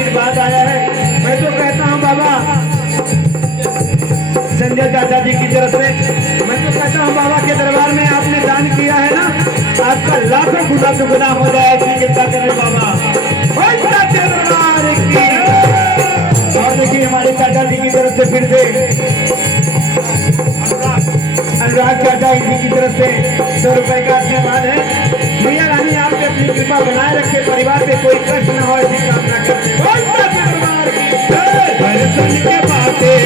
आशीर्वाद आया है। मैं तो कहता हूँ बाबा संजय चाचा जी की तरफ से, मैं तो कहता हूँ बाबा के दरबार में आपने दान किया है ना, आपका लाखों गुना दुगुना हो जाए। ऐसी कृपा करें बाबा। और देखिए हमारे चाचा जी की तरफ से फिर से अनुराग चाचा इनकी की तरफ से 100 रुपए का आशीर्वाद है। भैया रानी आपने अपनी कृपा बनाए रखे, परिवार में कोई कष्ट न हो ऐसी कामना करते हैं। दर्शन के बातें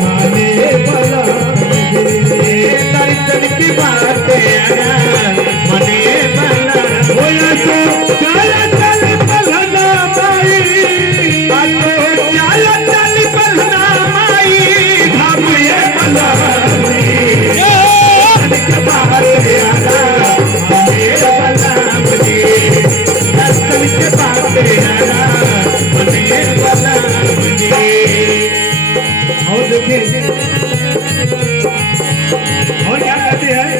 माने भला, दर्शन की बातें मने भला, होया तो चल चल पलना माई, चल चल पलना माई, धाम ये भला के बातें मने भला मुझे, दर्शन के बातें मने भला मुझे। और देखिए और क्या कहते हैं,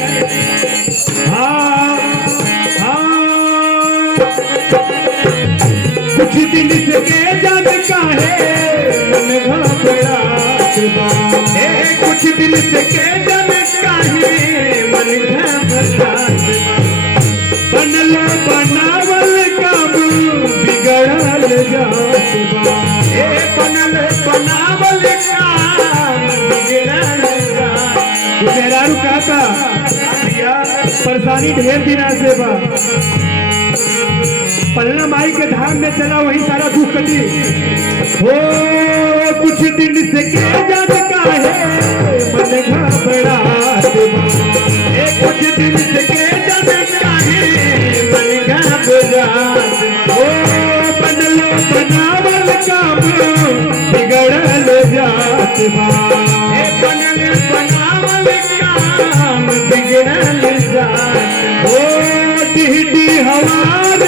हाँ हाँ कुछ दिन से के जन का है मन घबरात बा, कुछ दिन से के जन का है मन घबरात बा, बनलो बनावल काम बिगड़ल जात बा, बनल बनावल काम बिगड़ल जात। मेहरारू कहता भैया परेशानी ढेर दिना से बा, पलना माई के धाम में चला वही सारा दुख कटी हो। कुछ दिन से के जन का है मन घबरात बा, कुछ दिन से के जन का है मन घबरात हो, बनलो बनावल काम बिगड़ल जात बा, बनल बनावल काम बिगड़ल जात हो। टिहडी हवार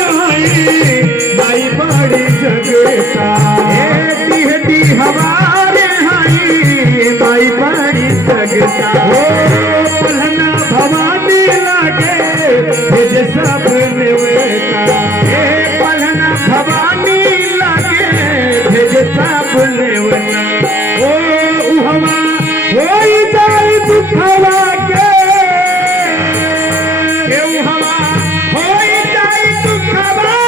माई बड़ी जगता, टिहडी हवार माई बड़ी जगता हो। पलना भवानी लागे भेज सब नेवता, पलना भवानी लागे भेज सब नेवता।